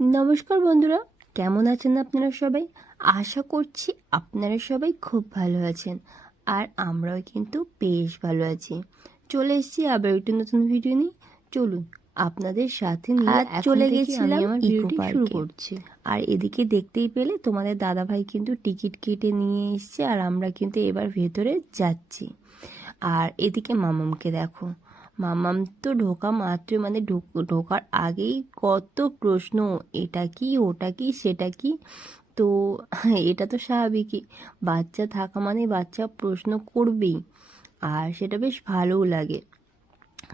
নমস্কার বন্ধুরা, কেমন আছেন আপনারা সবাই? আশা করছি আপনারা সবাই খুব ভালো আছেন, আর আমরাও কিন্তু বেশ ভালো আছি। চলে এসেছি আবার একটু নতুন ভিডিও নিয়ে। চলুন আপনাদের সাথে নিয়ে চলে গেছিলাম আমার ভিডিওটি শুরু করছি। আর এদিকে দেখতেই পেলে তোমাদের দাদাভাই কিন্তু টিকিট কেটে নিয়ে এসছে, আর আমরা কিন্তু এবার ভেতরে যাচ্ছি। আর এদিকে মামামকে দেখো, মামাম তো ঢোকা মাত্র মানে ঢোকার আগেই কত প্রশ্ন, এটা কি ওটা কি সেটা কি। তো এটা তো স্বাভাবিকই, বাচ্চা থাকা মানে বাচ্চা প্রশ্ন করবেই, আর সেটা বেশ ভালোও লাগে।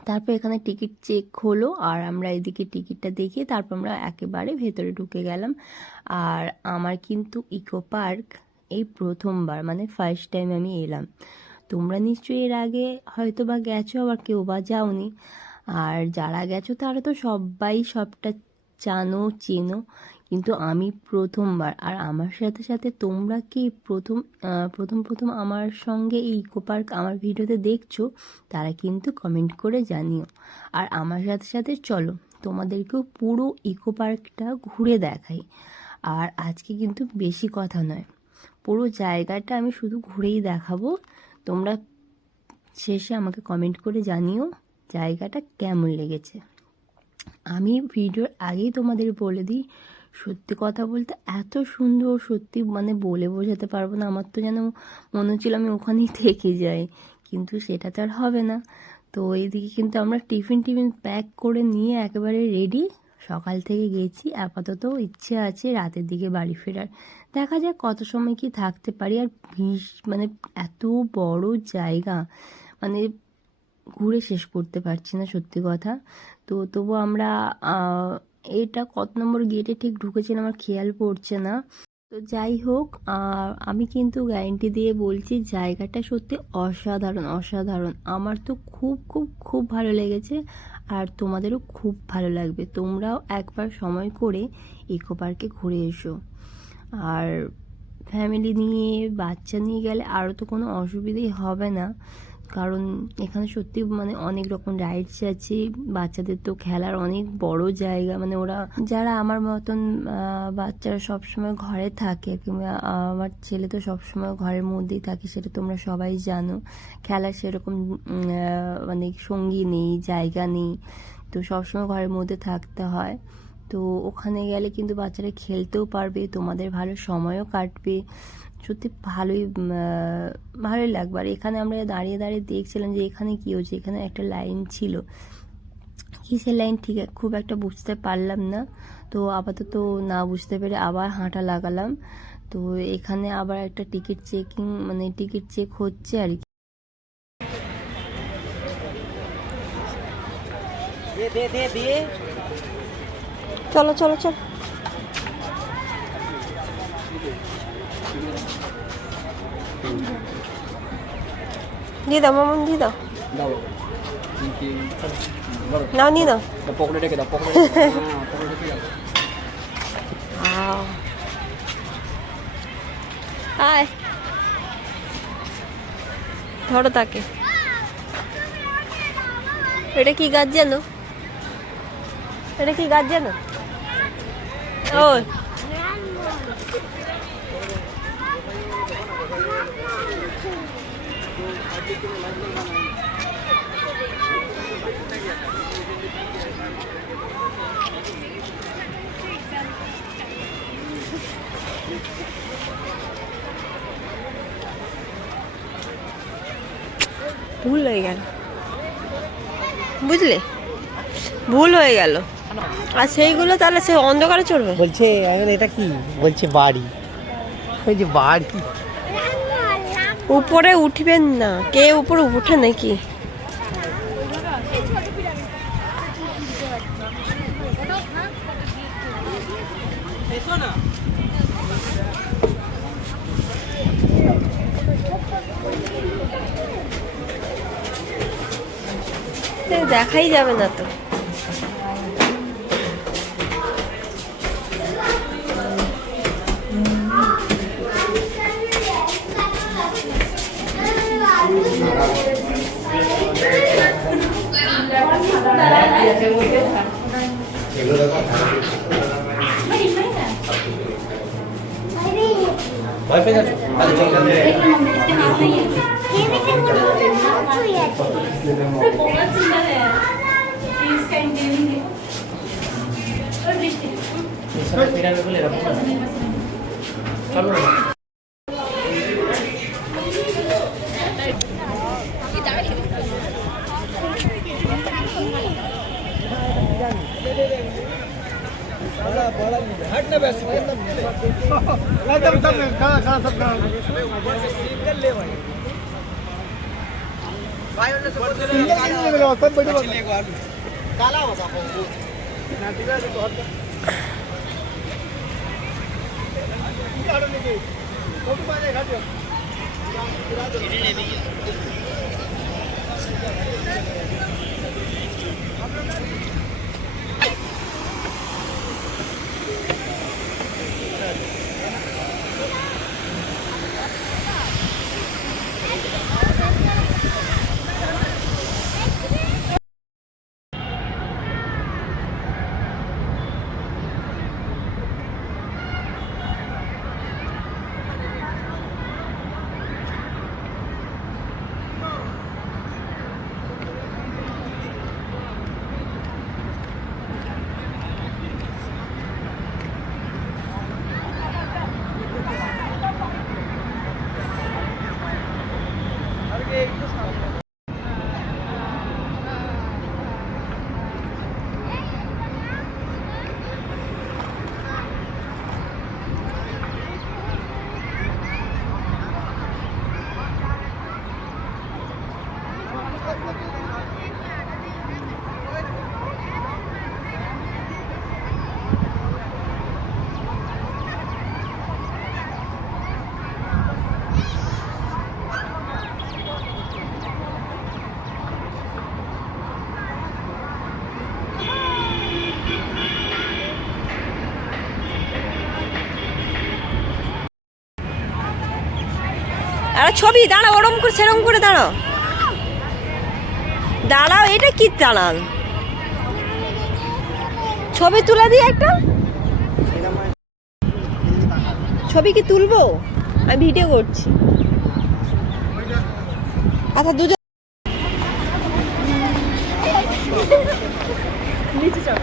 তারপর এখানে টিকিট চেক হলো, আর আমরা এদিকে টিকিটটা দেখিয়ে তারপর আমরা একেবারে ভেতরে ঢুকে গেলাম। আর আমার কিন্তু ইকো পার্ক এই প্রথমবার, মানে ফার্স্ট টাইম আমি এলাম। তোমরা নিশ্চয়ই এর আগে হয়তো বা গেছো, আবার কেউ বা যাওনি। আর যারা গেছো তারা তো সবাই সবটা জানো চেনো, কিন্তু আমি প্রথমবার। আর আমার সাথে সাথে তোমরা কি প্রথম আমার সঙ্গে এই ইকো পার্ক আমার ভিডিওতে দেখছো, তারা কিন্তু কমেন্ট করে জানিও। আর আমার সাথে সাথে চলো তোমাদেরকেও পুরো ইকো পার্কটা ঘুরে দেখাই। আর আজকে কিন্তু বেশি কথা নয়, পুরো জায়গাটা আমি শুধু ঘুরেই দেখাবো। তোমরা শেষে আমাকে কমেন্ট করে জানিও জায়গাটা কেমন লেগেছে। আমি ভিডিওর আগেই তোমাদের বলে দিই, সত্যি কথা বলতে এত সুন্দর, সত্যি মানে বলে বোঝাতে পারবো না। আমার তো যেন মনে হচ্ছিল আমি ওখানেই থেকে যাই, কিন্তু সেটা তো আর হবে না। তো এইদিকে কিন্তু আমরা টিফিন প্যাক করে নিয়ে একেবারে রেডি। সকাল থেকে গেছি, আপাতত ইচ্ছে আছে রাতের দিকে বাড়ি ফেরার। দেখা যাক কত সময় কি থাকতে পারি। আর মানে এত বড় জায়গা, মানে ঘুরে শেষ করতে পারছি না সত্যি কথা। তো তবু আমরা এটা কত নম্বর গেটে ঠিক ঢুকেছিলাম আমার খেয়াল পড়ছে না। তো যাই হোক, আমি কিন্তু গ্যারেন্টি দিয়ে বলছি জায়গাটা সত্যি অসাধারণ অসাধারণ। আমার তো খুব খুব খুব ভালো লেগেছে, আর তোমাদেরও খুব ভালো লাগবে। তোমরাও একবার সময় করে ইকো পার্কে ঘুরে এসো। আর ফ্যামিলি নিয়ে বাচ্চা নিয়ে গেলে আরও তো কোনো অসুবিধাই হবে না, কারণ এখানে সত্যি মানে অনেক রকম রাইডস আছে। বাচ্চাদের তো খেলার অনেক বড় জায়গা, মানে ওরা যারা আমার মতন বাচ্চারা সবসময় ঘরে থাকে, কিংবা আমার ছেলে তো সবসময় ঘরের মধ্যেই থাকে, সেটা তোমরা সবাই জানো। খেলার সেরকম মানে সঙ্গী নেই, জায়গা নেই, তো সবসময় ঘরের মধ্যে থাকতে হয়। তো ওখানে গেলে কিন্তু বাচ্চারা খেলতেও পারবে, তোমাদের ভালো সময়ও কাটবে, সত্যি ভালোই লাগবে। আর এখানে আমরা দাঁড়িয়ে দাঁড়িয়ে দেখছিলাম যে এখানে কী হচ্ছে। এখানে একটা লাইন ছিল, কিসের লাইন ঠিক খুব একটা বুঝতে পারলাম না। তো আপাতত না বুঝতে পেরে আবার হাঁটা লাগালাম। তো এখানে আবার একটা টিকিট চেকিং, মানে টিকিট চেক হচ্ছে আর কি। চলো চলো চলো, দিয়ে দাও মামন, দিয়ে দাও, নাও নিয়ে দাও। আয় ধরো তাকে। এটা কি গাছ জানো? এটা কি গাছ জানো? ওই ভুল হয়ে গেল, বুঝলে, ভুল হয়ে গেল। আর সেইগুলো তাহলে সে অন্ধকারে চড়বে বলছে। এখন এটা কি বলছে? বাড়ি, ওই যে বাড়ি। উপরে উঠবেন না, কে উপরে উঠে নাকি? দেখাই যাবে না তো। আরে ছবি দাঁড়াও, ওরম করে সেরম করে দাঁড়াও, দাঁড়াও, এটা কি দাঁড়াল, ছবি তুলে দিই একটা, ছবি কি তুলবো, আমি ভিডিও করছি। আচ্ছা দুজন নিচে চল।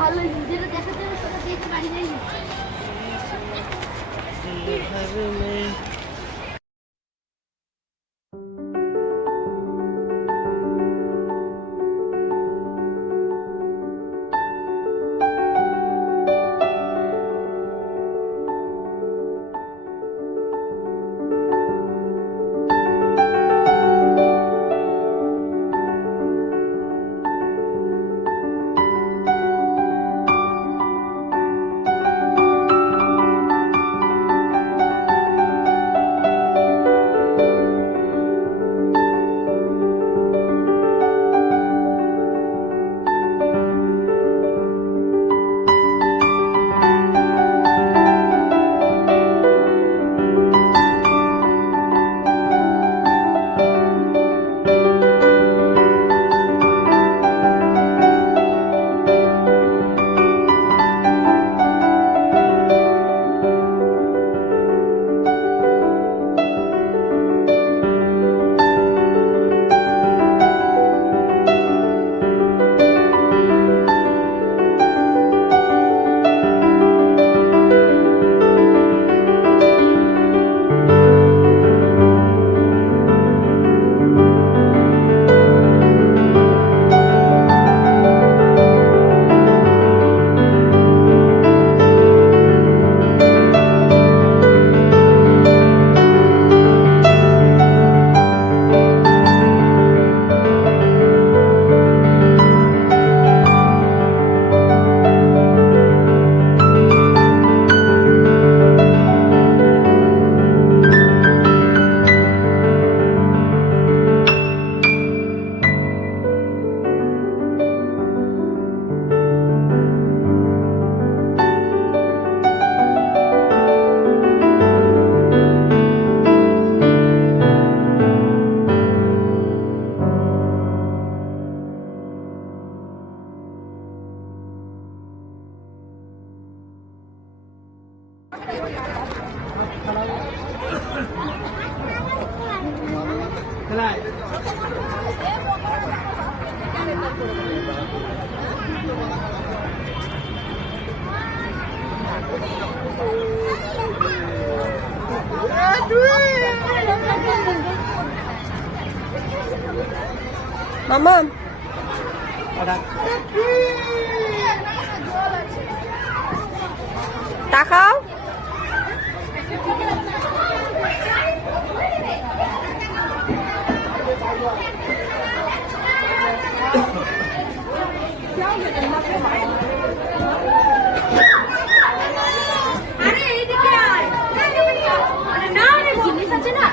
ভালো যেটা দেখাতে হবে সেটা দেখতে পারি নাই। মামা তাকাও। আরে এইদিকে আয় না রে জিনিস আছে না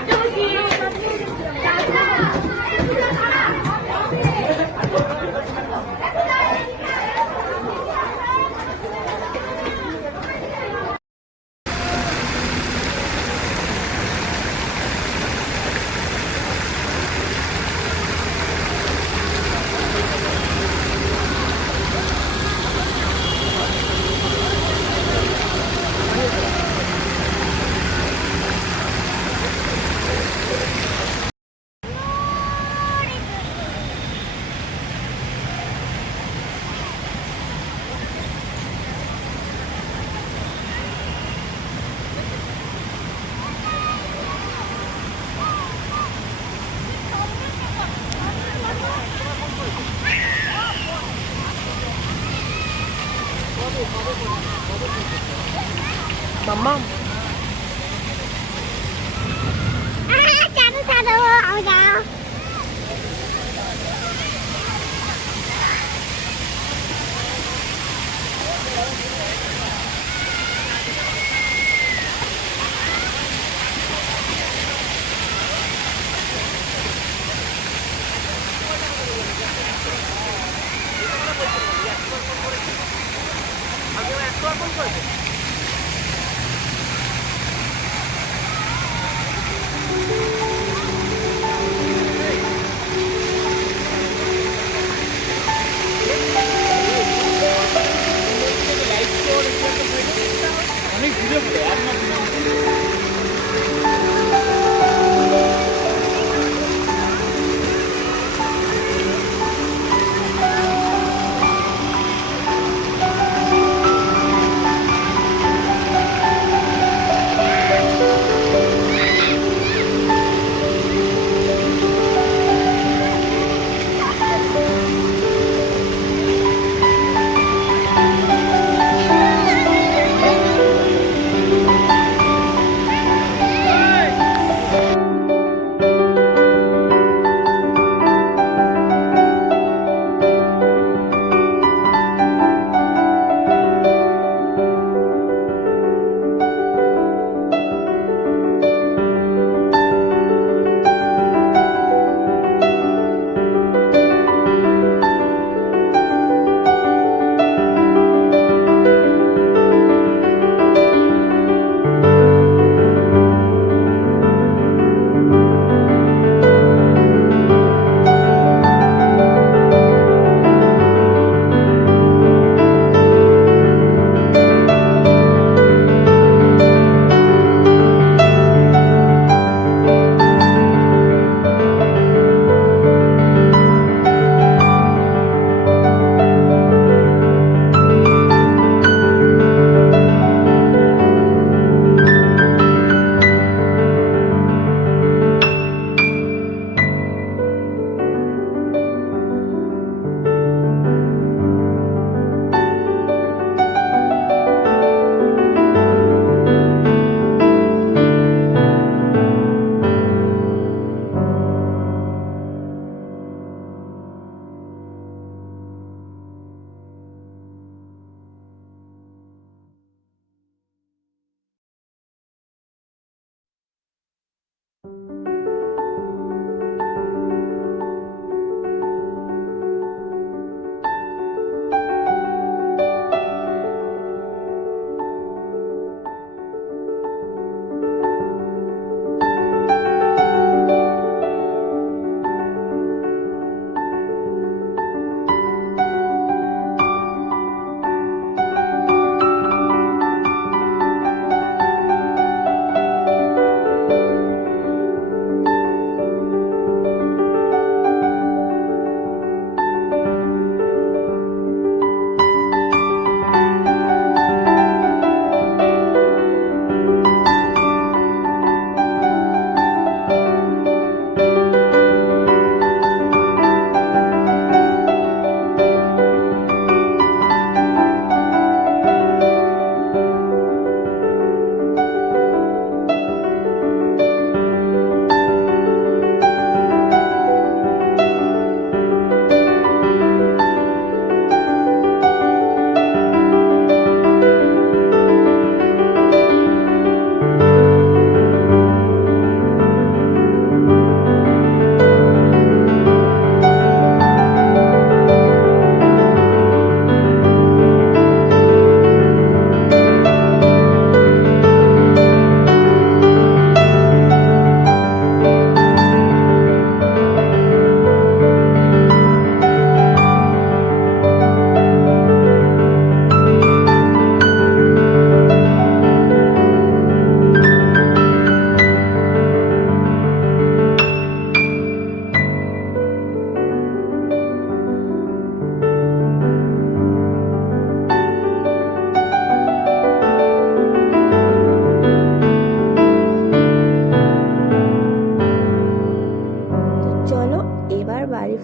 মামা চালু চালু আও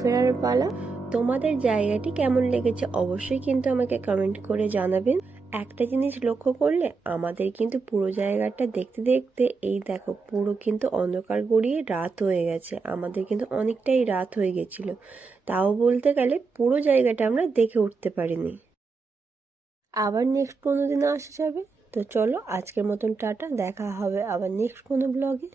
ফেরার পালা। তোমাদের জায়গাটি কেমন লেগেছে অবশ্যই কিন্তু আমাকে কমেন্ট করে জানাবেন। একটা জিনিস লক্ষ্য করলে আমাদের কিন্তু পুরো জায়গাটা দেখতে দেখতে এই দেখো পুরো কিন্তু অন্ধকার গড়িয়ে রাত হয়ে গেছে। আমাদের কিন্তু অনেকটাই রাত হয়ে গেছিল, তাও বলতে গেলে পুরো জায়গাটা আমরা দেখে উঠতে পারিনি। আবার নেক্সট কোনো দিন আসা যাবে। তো চলো আজকের মতন টাটা, দেখা হবে আবার নেক্সট কোনো ব্লগে।